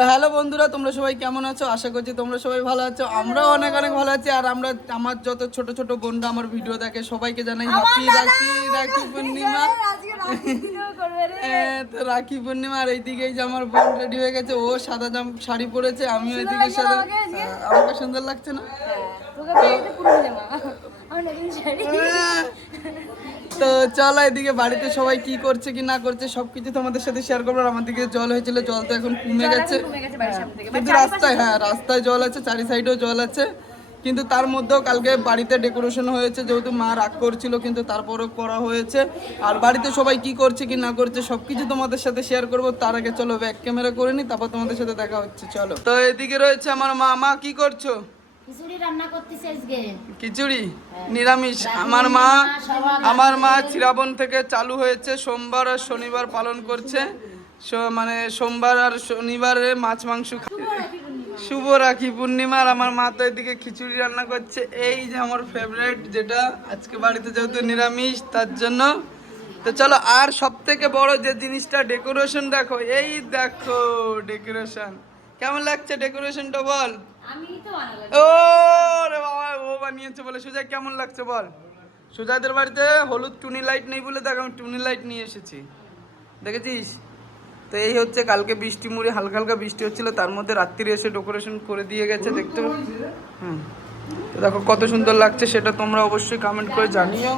Hello বন্ধুরা তোমরা সবাই কেমন আছো? আশা করছি তোমরা সবাই ভালো আছো। আমরাও অনেক অনেক ভালো আছি আর আমরা আমার যত ছোট ছোট বোনরা আমার ভিডিও দেখে সবাইকে জানাই হ্যাপি রাখি রাখি পূর্ণিমা। রাখি পূর্ণিমা আর এইদিকে যে আমার বোন রেডি হয়ে গেছে ও সাদা জাম শাড়ি পরেছে আমি ওইদিকে সাদা আমাকে সুন্দর লাগছে না? হ্যাঁ। তো চলো এদিকে বাড়িতে সবাই কি করছে কি না করছে সবকিছু তোমাদের সাথে শেয়ার করব। আমার দিকে জল হয়েছিল জল তো এখন কমে গেছে। কিন্তু রাস্তায় হ্যাঁ রাস্তায় জল আছে চারি সাইডেও জল আছে। কিন্তু তার মধ্যেও কালকে বাড়িতে ডেকোরেশন হয়েছে যেহেতু মা রাগ করছিল কিন্তু তারপরেও করা হয়েছে। আর বাড়িতে সবাই কি করছে কি না করছে সবকিছু তোমাদের সাথে শেয়ার করব। তার আগে চলো ব্যাক ক্যামেরা করে নি তারপর তোমাদের সাথে দেখা হচ্ছে চলো। তো এদিকে রয়েছে আমার মা মা কি করছ? খিচুড়ি রান্না করতেছে আজকে। খিচুড়ি? নিরামিষ। আমার মা আমার মা চিরাবন থেকে চালু হয়েছে সোমবার আর শনিবার পালন করছে। মানে সোমবার আর শনিবারে মাছ মাংস শুভ রাখি পূর্ণিমা। আর আমার মা তো এদিকে খিচুড়ি রান্না করছে। এই যে আমার ফেভারিট যেটা আজকে বাড়িতে যেহেতু নিরামিষ তার জন্য। তো চলো আর সব থেকে বড় যে জিনিসটা ডেকোরেশন দেখো। এই দেখো ডেকোরেশন কেমন লাগছে ডেকোরেশনটা বল? ও রে বাবা ও বানিয়েছে বলে সুজয় কেমন লাগছে বল? সুজয়দের বাড়িতে হলুদ টুনি লাইট নেই বলে দেখ আমি টুনি লাইট নিয়ে এসেছি। দেখেছিস? তো এই হচ্ছে কালকে বৃষ্টি মুড়ে হালকা হালকা বৃষ্টি হচ্ছিল তার মধ্যে রাত্রি এসে ডেকোরেশন করে দিয়ে গেছে দেখতে হুম। তো দেখো কত সুন্দর লাগছে সেটা তোমরা অবশ্যই কমেন্ট করে জানিও।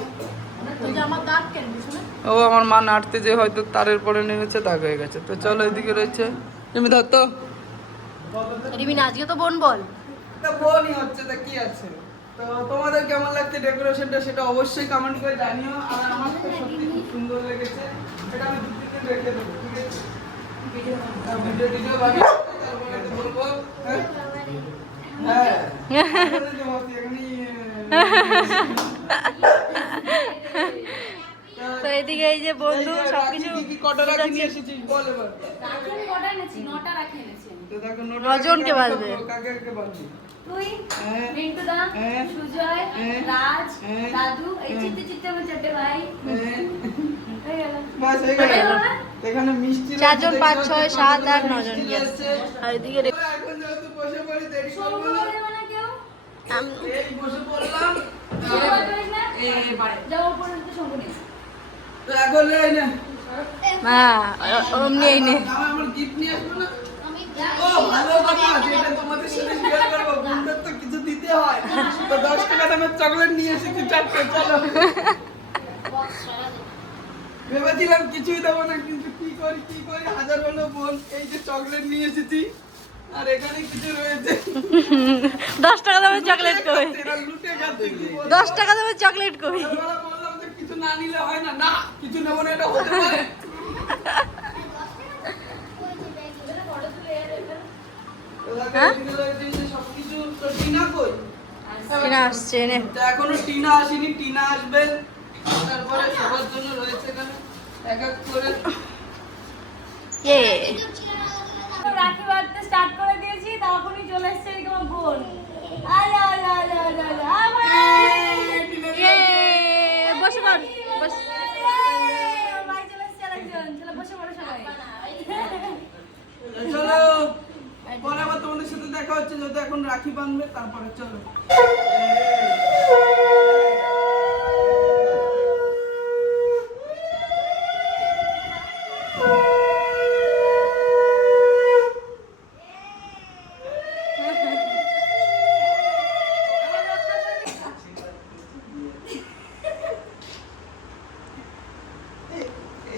ও আমার মা নাড়তে যে হয়তো তারের পরে নেমেছে দাগ হয়ে গেছে। তো চলো এদিকে রয়েছে। তুমি ধর তো। রিমিন আজকে তো বোন বল। তা বোনই হচ্ছে তা কি আছে? তো তোমাদের কেমন লাগছে ডেকোরেশনটা সেটা অবশ্যই কমেন্ট করে জানিও আর আমার তো সত্যি খুব সুন্দর লেগেছে। সেটা আমি রেখে দেবো ঠিক আছে? ভিডিও টিডিও বানিয়ে তারপরে বলব হ্যাঁ? হ্যাঁ। তো এদিকে এই যে বন্ধু সবকিছু কটা রাখি নিয়ে এসেছিস? বল এবার। রাখি কটা এনেছি? নটা রাখি এনেছি। রজনকে রাখি বাঁধবে। কাকে কাকে বাঁধবে তুই মিন্টু দা। সুজয়। রাজ। দাদু এই। চিত্তে চিত্তে আমার চারটে ভাই গেল বাস গেল এখানে মিষ্টি চারজন, পাঁচ, ছয়, সাত, আট, নজন, yes. আর এদিকে এখন যেহেতু বসে পড়ি দেরি করব না। কেউ এই বসে পড়লাম সঙ্গ করিস না যাও পর্যন্ত সঙ্গ নেই তো এখন এই নে। হ্যাঁ অমনি এই নে আমার gift নিয়ে আসব না? ও, ভালো কথা, যেটা তোমাদের সাথে করব। তো কিছু দিতে হয়। তো দশ টাকা দামের চকলেট নিয়ে এসেছি চারটে, চলো। ভেবেছিলাম কিছুই দেবো না কিন্তু কি করি কি করি হাজার হলো বোন এই যে চকলেট নিয়ে এসেছি আর এখানে কিছু রয়েছে দশ টাকা দামের চকলেট কই দশ টাকা দামের চকলেট কই বললাম যে কিছু না নিলে হয় না না কিছু নেব না এটা হতে পারে হ্যাঁ? এদিকে রয়েছে এই যে সবকিছু তো টিনা আসছে নে এখনও টিনা আসেনি টিনা আসবে তারপরে সবার জন্য রয়েছে এখানে এক এক করে ইয়ে রাখি বাঁধতে স্টার্ট করে দিয়েছি তখনই চলে এসছে আমার বোন আয় আয় আয় আয় আয় আয় ইয়ে বসে পড় বস চলো বসে পড়ো সবাই চলো পরে আবার তোমাদের সাথে দেখা হচ্ছে যেহেতু এখন রাখি বাঁধবে তারপরে চলো।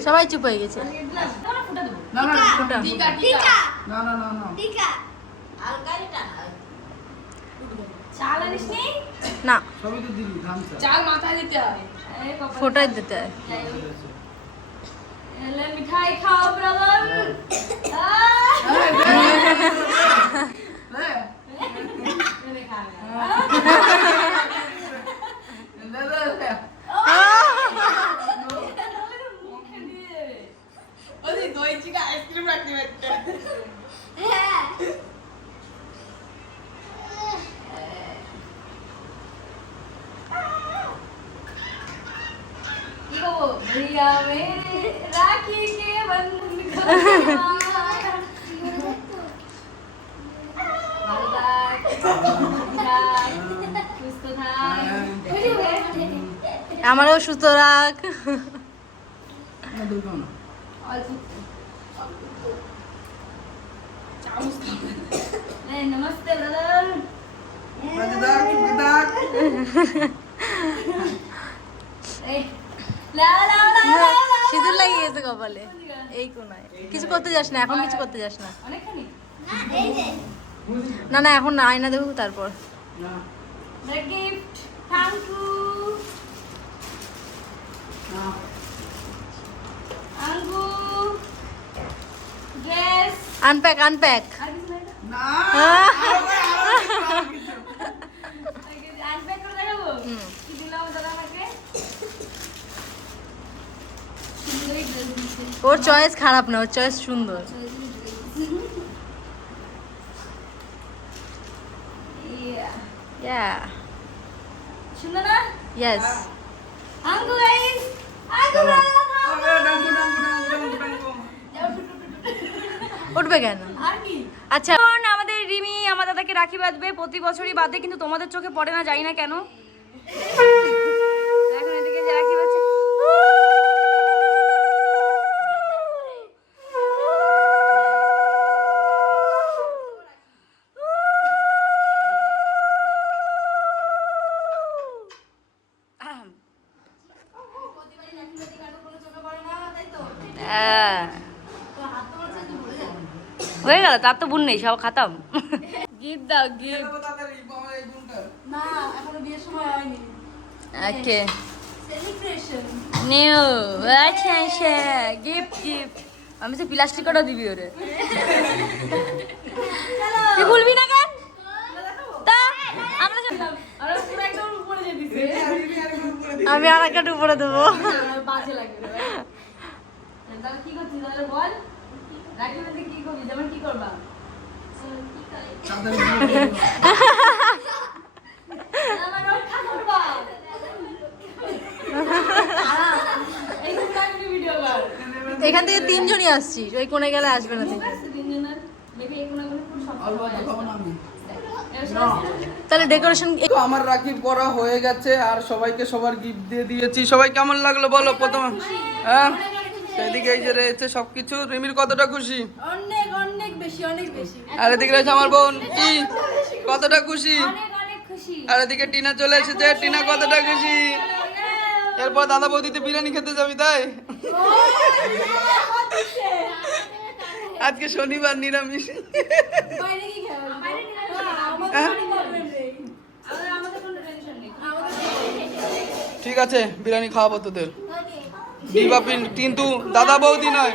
সবাই চুপ হয়ে গেছে। না না ফুটা। না না না না। চাল আনিস নি? না। সবই তো দিলি ধান চাল। মাথায় দিতে হয় ফোটাই দিতে হয়। এলে মিঠাই খাও ব্রাদার দে। মুখে দিয়ে भैया मेरे राखी के बंधन का त्योहार। ভালো থাক, থাক, সুস্থ থাক। আমারও সুস্থ রাখ এই, নমস্তে ব্রাদার রাজদাক, রাজদাক। এই লা লা লা লা লা। সিঁদুর লাগিয়ে গেছে কপালে। এই কোনায়। কিছু করতে যাস না এখন কিছু করতে যাস না। না না এখন না আয়না দেখুক তারপর। না, The Yes. Unpack unpack. Or choice খারাপ না ওর চয়েস সুন্দর Yeah. সুন্দর না? Yes Angu guys. Angu guys. কেন? আচ্ছা এখন আমাদের রিমি আমার দাদাকে রাখি বাঁধবে প্রতি বছরই বাঁধে কিন্তু তোমাদের চোখে পড়ে না যাই না কেন এখন এদিকে যে রাখি বাঁধছে হ্যাঁ হয়ে গেল তার তো বোন নেই সব খাতাম। গিফট দাও গিফট। ওকে নিউ আচ্ছা আচ্ছা গিফট গিফট আমি তো প্লাস্টিকটা দিবি ওরে। তুই ভুলবি না কেন? তা আমরা আর পুরো একদম উপরে যে দিছে। আমি। আর একটা উপরে দেবো। বাজে লাগবে কি করছিস? তাহলে বল। রাখি কি করবি? যেমন কি করবা? এখান থেকে তিনজনই আসছি ওই কোণে গেলে আসবে না। তাহলে ডেকোরেশন তো আমার রাখি পরা হয়ে গেছে আর সবাইকে সবার গিফট দিয়ে দিয়েছি। সবাই কেমন লাগল বলো প্রথমে? হ্যাঁ? এদিকে এই যে রয়েছে সবকিছু। রিমির কতটা খুশি? অনেক অনেক বেশি অনেক বেশি। আর এদিকে রয়েছে আমার বোন। কি? কতটা খুশি? অনেক অনেক খুশি। আর এদিকে টিনা চলে এসেছে। টিনা কতটা খুশি? এরপর দাদা বৌদিতে বিরিয়ানি খেতে যাবি তাই? আজকে শনিবার নিরামিষ। বাইরে কি খাবে বাইরে কি খাবে হ্যাঁ? আমাদের আমাদের কোনো টেনশন নেই। ঠিক আছে বিরিয়ানি খাওয়াবো তোদের। পিন- কিন্তু দাদা বৌদি নয়।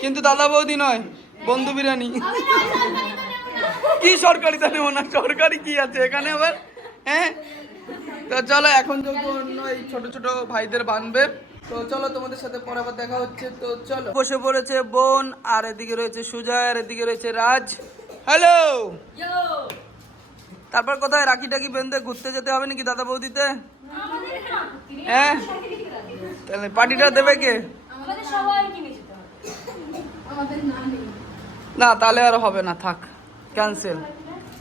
কিন্তু দাদা বৌদি নয়, বন্ধু বিরিয়ানি কি সরকারি তা নেব না সরকারি কি আছে এখানে আবার? হ্যাঁ? তো চলো, এখন যখন এই ছোট ছোট ভাইদের বানবে, তো চলো তোমাদের সাথে পরে আবার দেখা হচ্ছে, তো চলো। বসে পড়েছে বোন, আর এদিকে রয়েছে সুজয় আর এদিকে রয়েছে রাজ। হ্যালো! তারপর কোথায় রাখি টাকি বেঁধে ঘুরতে যেতে হবে নাকি দাদা বৌদিতে? হ্যাঁ? তাহলে পার্টিটা দেবে কে আমাদের সবাই কিনে যেতে হবে না তাহলে আর হবে না থাক ক্যান্সেল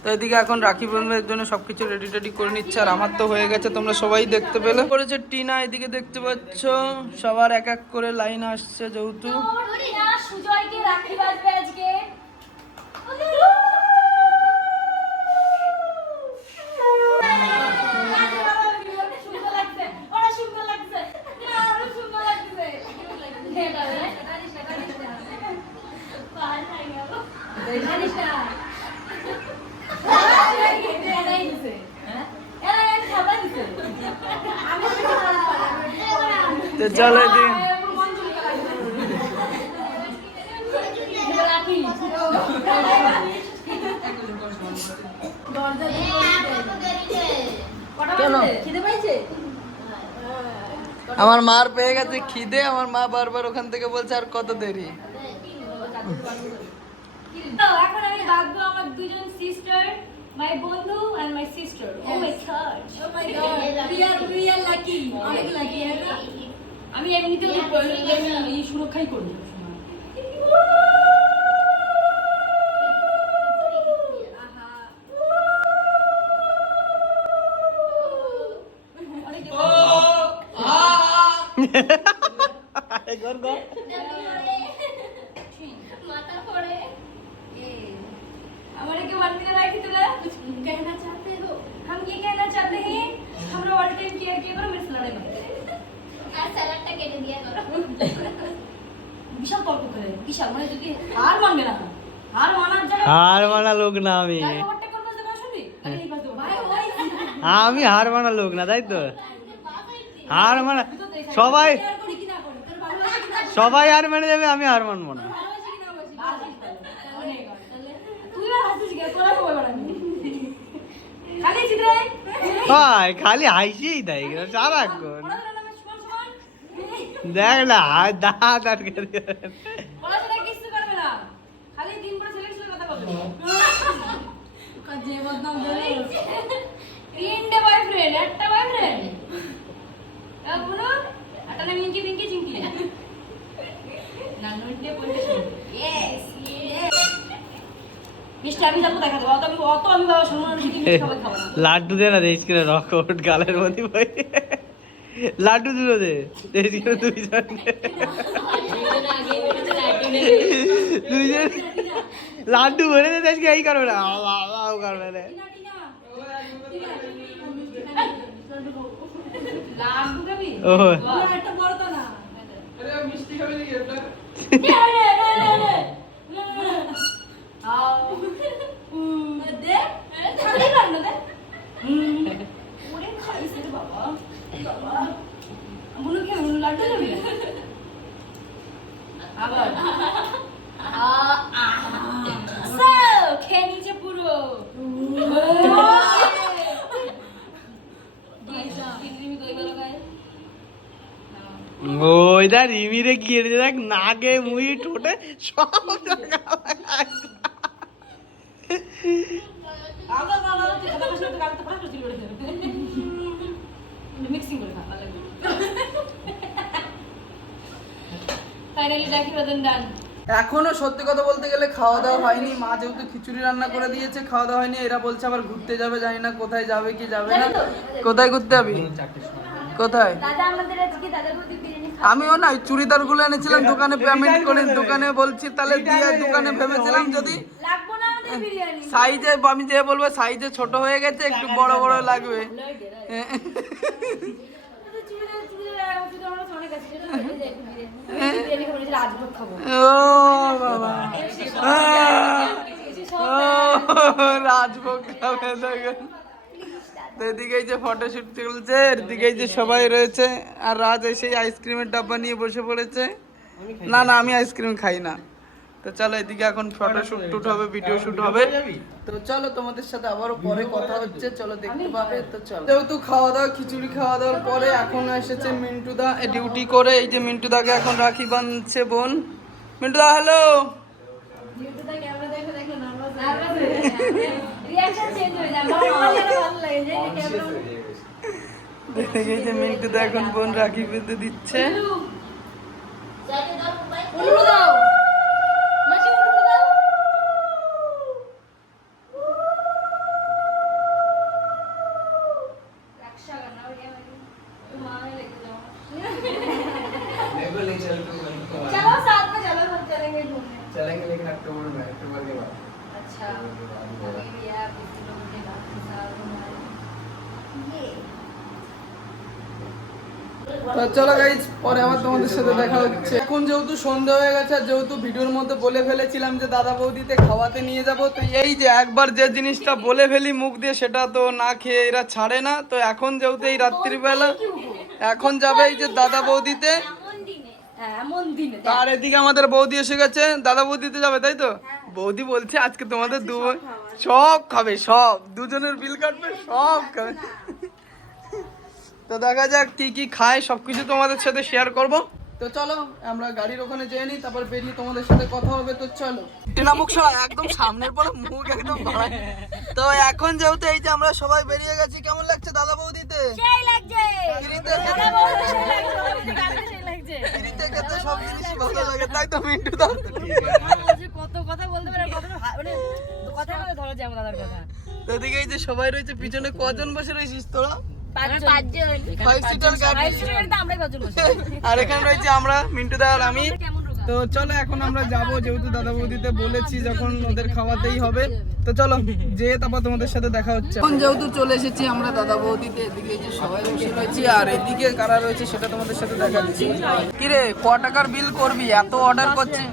তো এদিকে এখন রাখি বন্ধের জন্য সবকিছু রেডি টেডি করে নিচ্ছে আর আমার তো হয়ে গেছে তোমরা সবাই দেখতে পেলে করেছে টিনা এদিকে দেখতে পাচ্ছ সবার এক এক করে লাইন আসছে যেহেতু সুজয়কে রাখি বাজবে আজকে সুন্দর লাগছে ওরা সুন্দর লাগছে না ওরা সুন্দর লাগছে এটা রে পাহাড় নাই গেল জানিস না এরাই দিছে হ্যাঁ এরাই খাবার দিছে আমি তো চলো এদিকে। কেন? খিদে পাইছে আমার মার পেয়ে গেছে খিদে আমার মা বারবার ওখান থেকে বলছে আর কত দেরি। এখন আমি ভাববো আমার দুজন সিস্টার মাই বন্ধু and my sister oh my god oh my god we are we are lucky অনেক লাকি আমি এমনিতেও আমি এই সুরক্ষাই করি हमारे के मन में राखी तुला कुछ कहना चाहते हो हम ये कहना चाहते हैं हमरा ऑल टाइम केयर किया करो मेरे से लड़ाई मत বিশাল তর্ক করে বিশাল মানে যদি হার মানবে না হার মানার মানা লোক না আমি। আমি হার মানা লোক না তাই তো? হার মানা সবাই সবাই হার মেনে যাবে আমি হার মানবো না। তুই খালি চিত্রাই ভাই খালি হাসিই দেয় সারাক্ষণ। দেখ না দাঁত আটকে দিয়ে। পড়াশোনা কিছু করবে না। খালি দিন পরে ছেলের সাথে কথা বলবে। যে বদনাম দেবে তিনটে বয়ফ্রেন্ড একটা বয়ফ্রেন্ড বলো একটা নাম ইঞ্কি পিঙ্কি চিঙ্কি না নইটে ইয়েস মিষ্টি আমি যাব দেখা দেবো অত আমি অত আমি বাবা সম্মান দিতে মিষ্টি খাবার খাব না। লাড্ডু দে না দেশ কিনে রকট গালের মধ্যে বই লাড্ডু দুটো দে। দুইজন দুইজন লাড্ডু ভরে দে দেশকে এই করবে না। করবে একটা তো না আরে মিষ্টি খাবে এটা খেয়ে নিচে রিমিরে গিয়ে দেখ নাকে মুই ঠোঁটে সব জায়গা মিক্সিং করে খা ভালো লাগবে ফাইনালি রাখি বাদন ডান এখনও সত্যি কথা বলতে গেলে খাওয়া দাওয়া হয়নি। মা যেহেতু খিচুড়ি রান্না করে দিয়েছে খাওয়া দাওয়া হয়নি। এরা বলছে আবার ঘুরতে যাবে জানি না কোথায় যাবে কি যাবে না। কোথায় ঘুরতে যাবি? কোথায়? আমিও না চুড়িদারগুলো এনেছিলাম দোকানে পেমেন্ট করে দোকানে বলছি তাহলে দিয়ে দোকানে ভেবেছিলাম যদি লাগবো না আমাদের বিরিয়ানি। সাইজে আমি যে বলব সাইজে ছোট হয়ে গেছে একটু বড় বড় লাগবে। ও বাবা রাজভোগ খাবে এদিকে যে ফটোশুট চলছে এদিকে যে সবাই রয়েছে। আর রাজ এসে আইসক্রিমের ডাব্বা নিয়ে বসে পড়েছে। না না, আমি আইসক্রিম খাই না। তো চলো এদিকে এখন ফটো শুট টুট হবে ভিডিও শুট হবে। তো চলো তোমাদের সাথে আবারও পরে কথা হচ্ছে চলো দেখতে পাবে তো চলো। যেহেতু খাওয়া দাওয়া খিচুড়ি খাওয়া দাওয়ার পরে এখন এসেছে মিন্টু দা ডিউটি করে। এই যে মিন্টু দাকে এখন রাখি বাঁধছে বোন। Mintu da hello reaction change হয়ে যায় আমার ভালো লাগে যে ক্যামেরা এই যে মিন্টু দা এখন বোন রাখি বেঁধে দিচ্ছে। দাও তো চলো গাইজ পরে আবার তোমাদের সাথে দেখা হচ্ছে। এখন যেহেতু সন্ধ্যা হয়ে গেছে আর যেহেতু ভিডিওর মধ্যে বলে ফেলেছিলাম যে দাদা বৌদিতে খাওয়াতে নিয়ে যাব তো এই যে একবার যে জিনিসটা বলে ফেলি মুখ দিয়ে সেটা তো না খেয়ে এরা ছাড়ে না। তো এখন যেহেতু এই রাত্রিবেলা এখন যাবে এই যে দাদা বৌদিতে। আর এদিকে আমাদের বৌদি এসে গেছে। দাদা বৌদিতে যাবে তাই তো? বৌদি বলছে আজকে তোমাদের দু সব খাবে সব। দুজনের বিল কাটবে সব খাবে। তো দেখা যাক কি কি খায় সবকিছু তোমাদের সাথে শেয়ার করব। তো চলো আমরা গাড়ির ওখানে যেয়ে নিই তারপর বেরিয়ে তোমাদের সাথে কথা হবে তো চলো। টিনামুখ সবাই একদম সামনের পরে মুখ একদম বাড়ায় তো এখন যেহেতু এই যে আমরা সবাই বেরিয়ে গেছি কেমন লাগছে দাদা বৌদিতে? সেই লাগছে। ফ্রিতে দাদা বৌদি সেই লাগছে সেই লাগছে। ভালো লাগে তাই তো মিন্টু দা কত কথা বলতে পারে কত মানে কথা কথা ধরা যায় আমার দাদার কথা। তো এই যে সবাই রয়েছে পিছনে কজন বসে রয়েছিস তোরা? আর এখানে রয়েছে আমরা মিন্টু দা আর আমি। তো চলো এখন আমরা যাব যেহেতু দাদা বৌদিতে বলেছি যখন ওদের খাওয়াতেই হবে। তো চলো যে তারপর তোমাদের সাথে দেখা হচ্ছে। এখন যেহেতু চলে এসেছি আমরা দাদা বৌদিতে এদিকে যে সবাই বসে রয়েছি আর এদিকে কারা রয়েছে সেটা তোমাদের সাথে দেখাচ্ছি কিরে ক টাকার বিল করবি? এত অর্ডার করছি।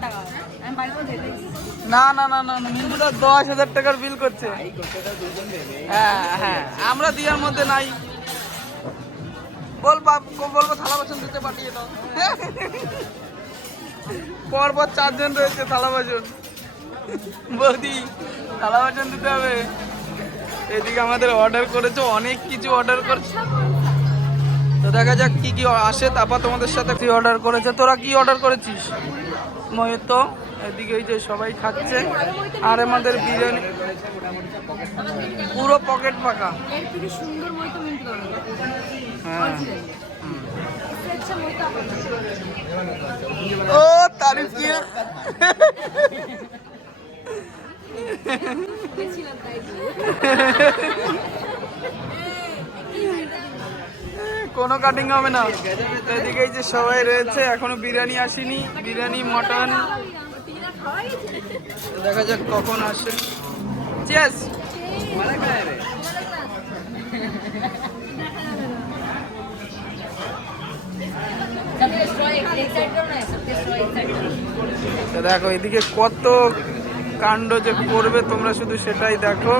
না না না না না, মিন্টু দা দশ হাজার টাকার বিল করছে। হ্যাঁ হ্যাঁ আমরা দিয়ার মধ্যে নাই। বল বাপ বলব, থালা বাসন দিতে পাঠিয়ে দাও। পর পর চারজন রয়েছে থালা বাসন। বৌদি, থালা বাসন দিতে হবে। এদিকে আমাদের অর্ডার করেছ, অনেক কিছু অর্ডার করছে। তো দেখা যাক কি কি আসে, তারপর তোমাদের সাথে কি অর্ডার করেছে। তোরা কি অর্ডার করেছিস? ময়ূর তো, এদিকে এই যে সবাই খাচ্ছে। আর আমাদের বিরিয়ানি, পুরো পকেট পাকা। মই তো মিন্টু দাও হ্যাঁ আচ্ছা মই তো ও তারিফ কি ছিলাম তাই কোনো কাটিং হবে না এদিকে এই যে সবাই রয়েছে এখনো বিরিয়ানি আসেনি বিরিয়ানি মটন দেখা যাক কখন আসে চেস सबके দেখো এদিকে কত কাণ্ড যে করবে তোমরা শুধু সেটাই দেখো।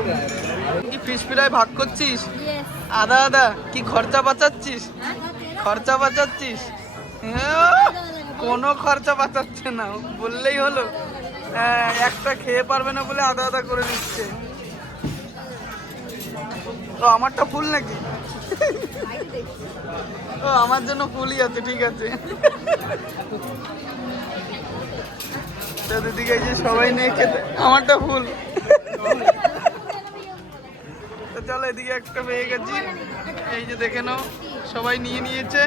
কি ফিস ফিরাই ভাগ করছিস? আদা আদা কি খরচা বাঁচাচ্ছিস? খরচা বাঁচাচ্ছিস? হ্যাঁ, কোনো খরচা বাঁচাচ্ছে না বললেই হলো। হ্যাঁ, একটা খেয়ে পারবে না বলে আদা আদা করে নিচ্ছে। তো আমারটা ফুল নাকি? ও, আমার জন্য ফুলই আছে, ঠিক আছে। দিদিকে যে সবাই নিয়ে খেতে আমারটা ফুল। তো চলো এদিকে একটা পেয়ে গেছি। এই যে দেখে নাও, সবাই নিয়ে নিয়েছে,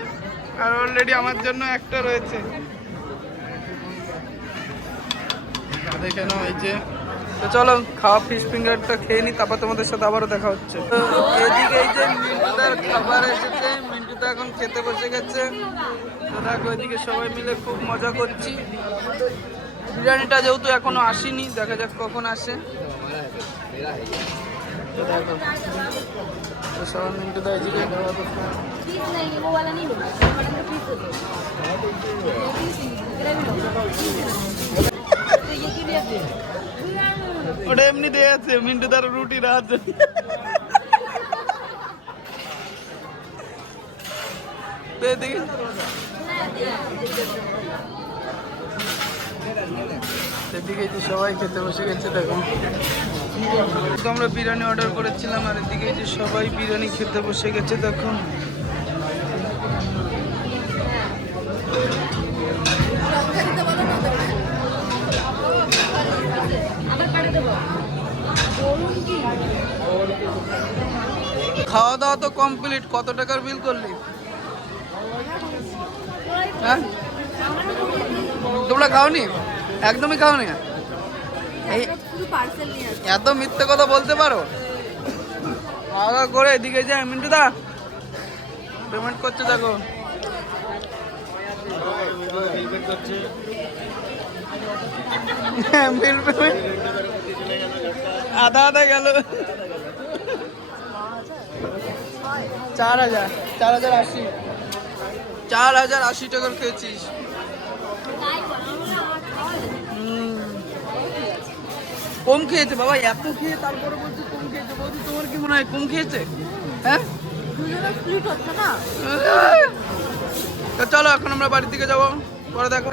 আর অলরেডি আমার জন্য একটা রয়েছে। দেখে নাও এই যে তো চলো খাওয়া ফিশ ফিঙ্গারটা খেয়ে নি তারপর তোমাদের সাথে আবারও দেখা হচ্ছে। এদিকে যে মিন্টুদার খাবার এসেছে মিন্টুদা এখন খেতে বসে গেছে। তো দেখো এদিকে সবাই মিলে খুব মজা করছি। বিরিয়ানিটা যেহেতু এখনও আসেনি দেখা যাক কখন আসে। তো সবাই এদিকে ওটা এমনি দেয়া আছে মিন্টু দার রুটি রাত এদিকে? যে সবাই খেতে বসে গেছে, দেখো। আমরা বিরিয়ানি অর্ডার করেছিলাম, আর এদিকে যে সবাই বিরিয়ানি খেতে বসে গেছে, দেখো। খাওয়া দাওয়া তো কমপ্লিট কত টাকার বিল করলি? হ্যাঁ? তোমরা খাওনি? একদমই খাওনি? এই, এত মিথ্যে কথা বলতে পারো? করে এদিকে যাই মিন্টু দা পেমেন্ট করছে, দেখো। আধা আধা গেল। চার হাজার চার হাজার আশি। চার হাজার আশি টাকার খেয়েছিস। কম খেয়েছে বাবা এত খেয়ে তারপরে বলছি কম খেয়েছে। তোমার কি মনে হয় কম খেয়েছে? হ্যাঁ? চলো এখন আমরা বাড়ির দিকে যাব। পরে দেখো।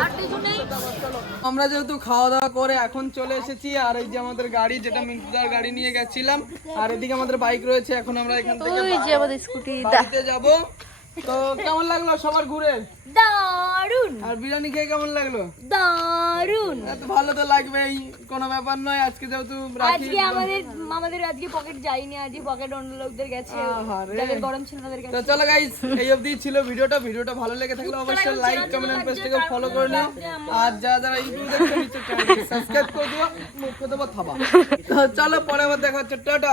আমরা যেহেতু খাওয়া দাওয়া করে এখন চলে এসেছি আর এই যে আমাদের গাড়ি যেটা মিন্টুদার গাড়ি নিয়ে গেছিলাম আর এদিকে আমাদের বাইক রয়েছে এখন আমরা এখান থেকে যাব আমাদের স্কুটি যাব। তো কেমন লাগল সবার ঘুরে? দারুণ আর বিরিয়ানি খেয়ে কেমন লাগল? দারুণ এত ভালো তো লাগবেই কোনো ব্যাপার নয় আজকে যেহেতু আজকে আমাদের আমাদের আজকে পকেট যায়নি আজকে পকেট অন্য লোকদের গেছে। যাদের গরম ছিল তাদের তো চলো গাইস এই অবধি ছিল ভিডিওটা। ভিডিওটা ভালো লেগে থাকলে অবশ্যই লাইক কমেন্ট পেজটাকে ফলো করে নিও। আর যারা যারা ইউটিউব দেখছ চ্যানেলটাকে সাবস্ক্রাইব করে দিও মুখ দেবো থাবা। তো চলো পরে আবার দেখা হচ্ছে। টাটা।